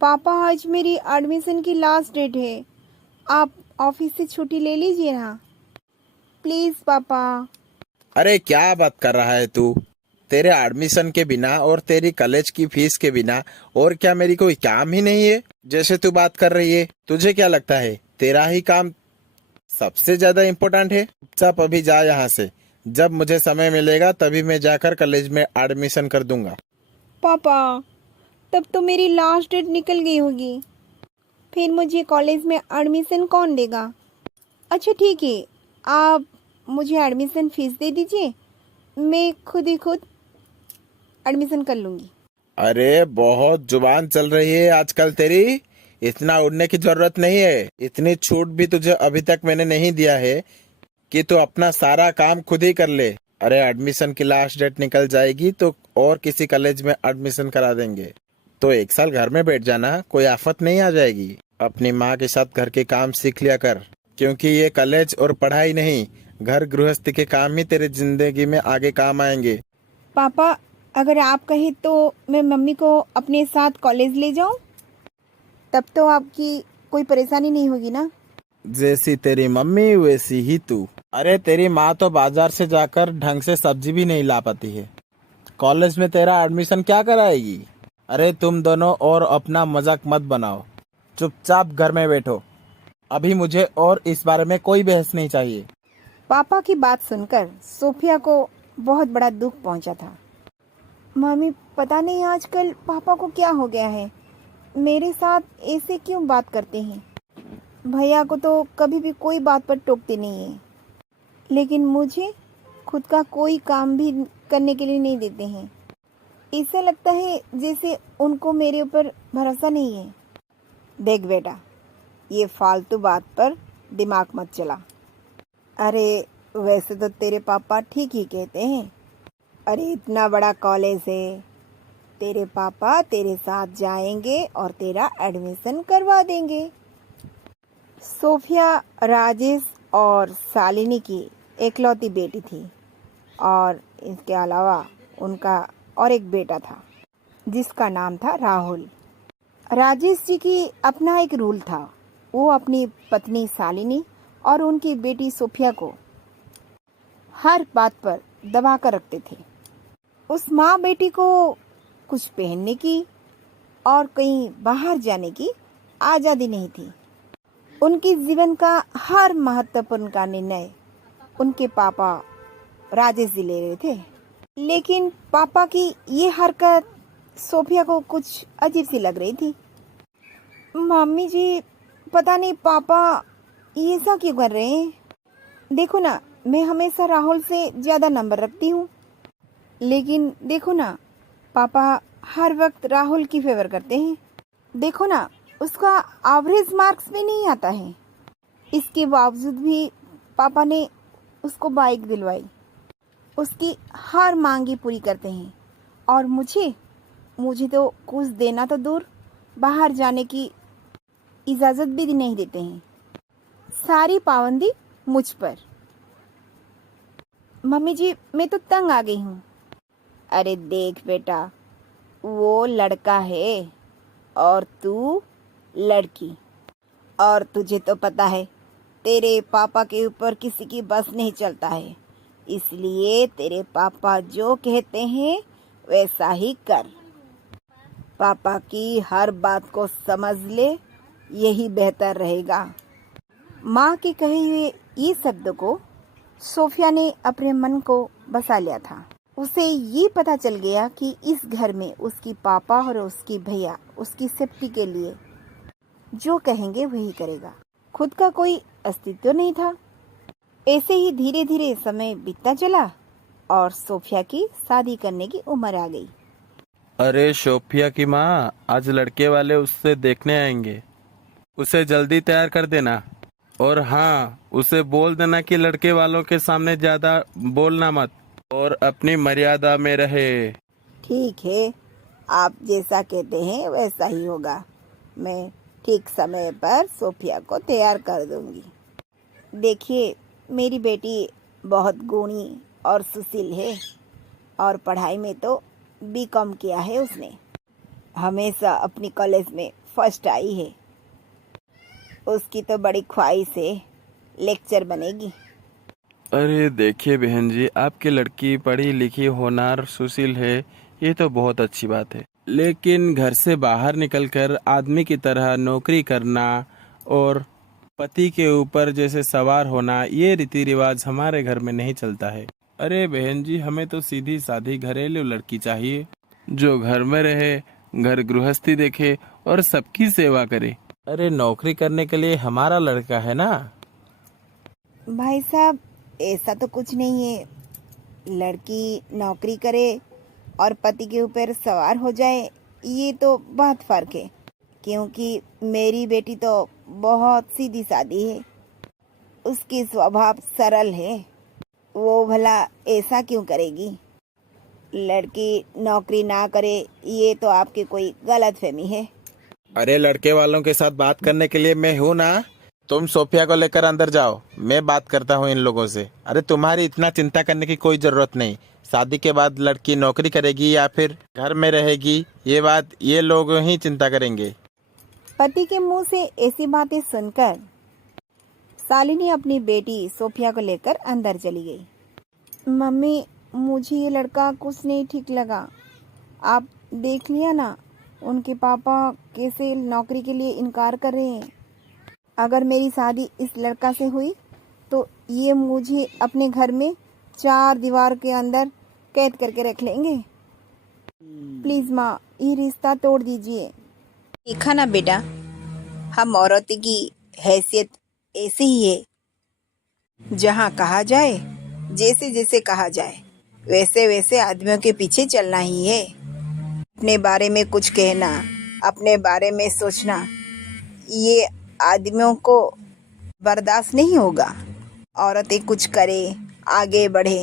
पापा आज मेरी एडमिशन की लास्ट डेट है। आप ऑफिस से छुट्टी ले लीजिए ना प्लीज पापा। अरे क्या बात कर रहा है तू? तेरे एडमिशन के बिना और तेरी कॉलेज की फीस के बिना और क्या मेरी कोई काम ही नहीं है जैसे तू बात कर रही है? तुझे क्या लगता है तेरा ही काम सबसे ज्यादा इम्पोर्टेंट है? चुपचाप अभी जा यहाँ से। जब मुझे समय मिलेगा तभी मैं जाकर कॉलेज में एडमिशन कर दूंगा। पापा तब तो मेरी लास्ट डेट निकल गई होगी, फिर मुझे कॉलेज में एडमिशन कौन देगा? अच्छा ठीक है, आप मुझे एडमिशन फीस दे दीजिए, मैं खुद एडमिशन कर लूँगी। अरे बहुत जुबान चल रही है आजकल तेरी। इतना उड़ने की जरूरत नहीं है। इतनी छूट भी तुझे अभी तक मैंने नहीं दिया है कि तू अपना सारा काम खुद ही कर ले। अरे एडमिशन की लास्ट डेट निकल जाएगी तो और किसी कॉलेज में एडमिशन करा देंगे। तो एक साल घर में बैठ जाना, कोई आफत नहीं आ जाएगी। अपनी माँ के साथ घर के काम सीख लिया कर, क्योंकि ये कॉलेज और पढ़ाई नहीं, घर गृहस्थी के काम ही तेरे जिंदगी में आगे काम आएंगे। पापा अगर आप कहें तो मैं मम्मी को अपने साथ कॉलेज ले जाऊं, तब तो आपकी कोई परेशानी नहीं होगी ना? जैसी तेरी मम्मी वैसी ही तू। अरे तेरी माँ तो बाजार से जाकर ढंग से सब्जी भी नहीं ला पाती है, कॉलेज में तेरा एडमिशन क्या कराएगी? अरे तुम दोनों और अपना मजाक मत बनाओ, चुपचाप घर में बैठो। अभी मुझे और इस बारे में कोई बहस नहीं चाहिए। पापा की बात सुनकर सोफिया को बहुत बड़ा दुख पहुंचा था। मम्मी पता नहीं आजकल पापा को क्या हो गया है, मेरे साथ ऐसे क्यों बात करते हैं। भैया को तो कभी भी कोई बात पर टोकते नहीं है, लेकिन मुझे खुद का कोई काम भी करने के लिए नहीं देते हैं। ऐसा लगता है जैसे उनको मेरे ऊपर भरोसा नहीं है। देख बेटा, ये फालतू बात पर दिमाग मत चला। अरे वैसे तो तेरे पापा ठीक ही कहते हैं। अरे इतना बड़ा कॉलेज है, तेरे पापा तेरे साथ जाएंगे और तेरा एडमिशन करवा देंगे। सोफिया राजेश और शालिनी की एकलौती बेटी थी, और इसके अलावा उनका और एक बेटा था जिसका नाम था राहुल। राजेश जी की अपना एक रूल था, वो अपनी पत्नी शालिनी और उनकी बेटी सोफिया को हर बात पर दबा कर रखते थे। उस माँ बेटी को कुछ पहनने की और कहीं बाहर जाने की आज़ादी नहीं थी। उनके जीवन का हर महत्वपूर्ण का निर्णय उनके पापा राजेश जी ले रहे थे। लेकिन पापा की ये हरकत सोफिया को कुछ अजीब सी लग रही थी। मम्मी जी पता नहीं पापा ये ऐसा क्यों कर रहे हैं। देखो ना, मैं हमेशा राहुल से ज़्यादा नंबर रखती हूँ, लेकिन देखो ना पापा हर वक्त राहुल की फेवर करते हैं। देखो ना, उसका एवरेज मार्क्स भी नहीं आता है, इसके बावजूद भी पापा ने उसको बाइक दिलवाई, उसकी हर मांगी पूरी करते हैं। और मुझे मुझे तो कुछ देना तो दूर, बाहर जाने की इजाज़त भी नहीं देते हैं। सारी पाबंदी मुझ पर। मम्मी जी मैं तो तंग आ गई हूँ। अरे देख बेटा, वो लड़का है और तू लड़की, और तुझे तो पता है तेरे पापा के ऊपर किसी की बस नहीं चलता है, इसलिए तेरे पापा जो कहते हैं वैसा ही कर। पापा की हर बात को समझ ले, यही बेहतर रहेगा। माँ के कहे हुए ये शब्द को सोफिया ने अपने मन को बसा लिया था। उसे ये पता चल गया कि इस घर में उसकी पापा और उसकी भैया उसकी सेफ्टी के लिए जो कहेंगे वही करेगा। खुद का कोई अस्तित्व नहीं था। ऐसे ही धीरे धीरे समय बीतता चला और सोफिया की शादी करने की उम्र आ गई। अरे सोफिया की माँ, आज लड़के वाले उससे देखने आएंगे, उसे जल्दी तैयार कर देना। और हाँ, उसे बोल देना कि लड़के वालों के सामने ज्यादा बोलना मत और अपनी मर्यादा में रहे। ठीक है, आप जैसा कहते हैं वैसा ही होगा। मैं ठीक समय पर सोफिया को तैयार कर दूंगी। देखिए, मेरी बेटी बहुत गुणी और सुशील है, और पढ़ाई में तो बीकॉम किया है उसने। हमेशा अपनी कॉलेज में फर्स्ट आई है। उसकी तो बड़ी ख्वाहिश है लेक्चर बनेगी। अरे देखिए बहन जी, आपकी लड़की पढ़ी लिखी होनहार सुशील है, ये तो बहुत अच्छी बात है। लेकिन घर से बाहर निकलकर आदमी की तरह नौकरी करना और पति के ऊपर जैसे सवार होना, ये रीति रिवाज हमारे घर में नहीं चलता है। अरे बहन जी, हमें तो सीधी सादी घरेलू लड़की चाहिए जो घर में रहे, घर गृहस्थी देखे और सबकी सेवा करे। अरे नौकरी करने के लिए हमारा लड़का है ना। भाई साहब, ऐसा तो कुछ नहीं है। लड़की नौकरी करे और पति के ऊपर सवार हो जाए, ये तो बहुत फर्क है। क्योंकि मेरी बेटी तो बहुत सीधी सादी है, उसकी स्वभाव सरल है। वो भला ऐसा क्यों करेगी? लड़की नौकरी ना करे, ये तो आपकी कोई गलतफहमी है। अरे लड़के वालों के साथ बात करने के लिए मैं हूँ ना। तुम सोफिया को लेकर अंदर जाओ, मैं बात करता हूँ इन लोगों से। अरे तुम्हारी इतना चिंता करने की कोई जरूरत नहीं। शादी के बाद लड़की नौकरी करेगी या फिर घर में रहेगी, ये बात ये लोग ही चिंता करेंगे। पति के मुंह से ऐसी बातें सुनकर शालिनी अपनी बेटी सोफिया को लेकर अंदर चली गई। मम्मी, मुझे ये लड़का कुछ नहीं ठीक लगा। आप देख लिया ना, उनके पापा कैसे नौकरी के लिए इनकार कर रहे हैं। अगर मेरी शादी इस लड़का से हुई तो ये मुझे अपने घर में 4 दीवार के अंदर कैद करके रख लेंगे। प्लीज़ माँ, ये रिश्ता तोड़ दीजिए। देखा ना बेटा, हम औरतों की हैसियत ऐसी ही है। जहाँ कहा जाए, जैसे जैसे कहा जाए, वैसे वैसे आदमियों के पीछे चलना ही है। अपने बारे में कुछ कहना, अपने बारे में सोचना, ये आदमियों को बर्दाश्त नहीं होगा। औरतें कुछ करे, आगे बढ़े,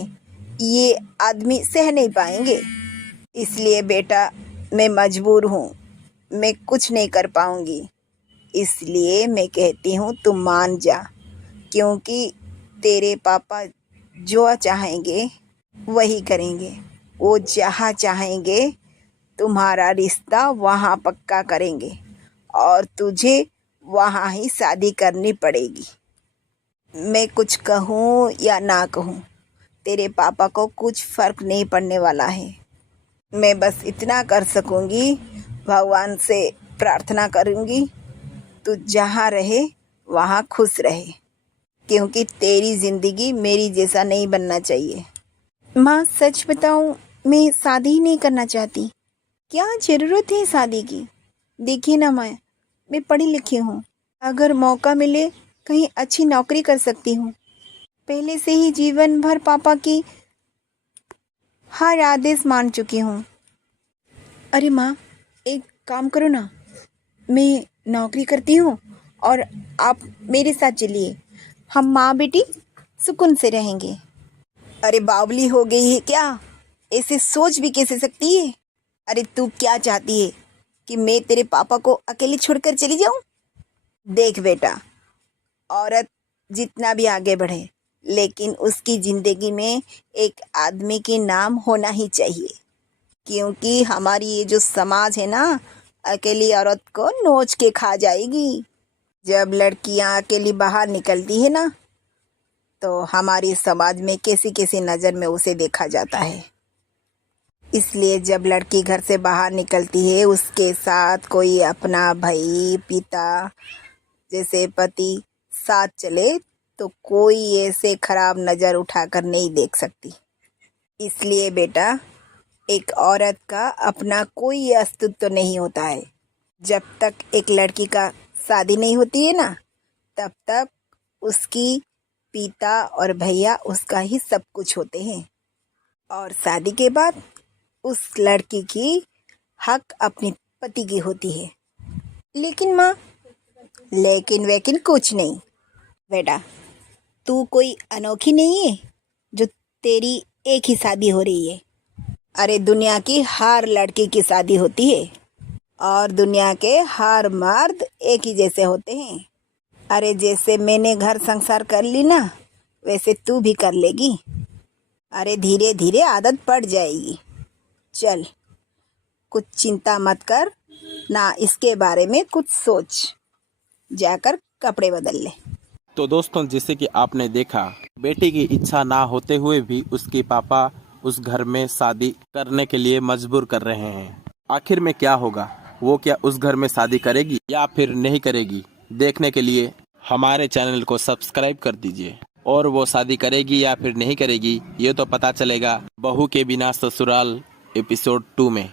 ये आदमी सह नहीं पाएंगे। इसलिए बेटा, मैं मजबूर हूँ, मैं कुछ नहीं कर पाऊँगी। इसलिए मैं कहती हूँ तुम मान जा, क्योंकि तेरे पापा जो चाहेंगे वही करेंगे। वो जहाँ चाहेंगे तुम्हारा रिश्ता वहाँ पक्का करेंगे और तुझे वहाँ ही शादी करनी पड़ेगी। मैं कुछ कहूँ या ना कहूँ, तेरे पापा को कुछ फ़र्क नहीं पड़ने वाला है। मैं बस इतना कर सकूँगी, भगवान से प्रार्थना करूँगी तू जहाँ रहे वहाँ खुश रहे, क्योंकि तेरी ज़िंदगी मेरी जैसा नहीं बनना चाहिए। माँ, सच बताऊँ, मैं शादी ही नहीं करना चाहती। क्या ज़रूरत है शादी की? देखिए ना, मैं पढ़ी लिखी हूँ। अगर मौका मिले कहीं अच्छी नौकरी कर सकती हूँ। पहले से ही जीवन भर पापा की हर आदेश मान चुकी हूँ। अरे माँ, एक काम करो ना, मैं नौकरी करती हूँ और आप मेरे साथ चलिए। हम माँ बेटी सुकून से रहेंगे। अरे बावली हो गई है क्या? ऐसे सोच भी कैसे सकती है? अरे तू क्या चाहती है कि मैं तेरे पापा को अकेले छोड़कर चली जाऊं? देख बेटा, औरत जितना भी आगे बढ़े, लेकिन उसकी ज़िंदगी में एक आदमी के नाम होना ही चाहिए। क्योंकि हमारी ये जो समाज है ना, अकेली औरत को नोच के खा जाएगी। जब लड़कियां अकेली बाहर निकलती है ना, तो हमारी समाज में कैसी कैसी नज़र में उसे देखा जाता है। इसलिए जब लड़की घर से बाहर निकलती है, उसके साथ कोई अपना भाई, पिता जैसे पति साथ चले, तो कोई ऐसे खराब नज़र उठाकर नहीं देख सकती। इसलिए बेटा, एक औरत का अपना कोई अस्तित्व नहीं होता है। जब तक एक लड़की का शादी नहीं होती है ना, तब तक उसकी पिता और भैया उसका ही सब कुछ होते हैं। और शादी के बाद उस लड़की की हक अपने पति की होती है। लेकिन माँ, लेकिन वेकिन कुछ नहीं बेटा, तू कोई अनोखी नहीं है जो तेरी एक ही शादी हो रही है। अरे दुनिया की हर लड़की की शादी होती है और दुनिया के हर मर्द एक ही जैसे होते हैं। अरे जैसे मैंने घर संसार कर ली ना, वैसे तू भी कर लेगी। अरे धीरे धीरे आदत पड़ जाएगी। चल, कुछ चिंता मत कर, ना इसके बारे में कुछ सोच, जाकर कपड़े बदल ले। तो दोस्तों, जैसे कि आपने देखा, बेटी की इच्छा ना होते हुए भी उसके पापा उस घर में शादी करने के लिए मजबूर कर रहे हैं। आखिर में क्या होगा, वो क्या उस घर में शादी करेगी या फिर नहीं करेगी, देखने के लिए हमारे चैनल को सब्सक्राइब कर दीजिए। और वो शादी करेगी या फिर नहीं करेगी, ये तो पता चलेगा बहू के बिना ससुराल एपिसोड 2 में।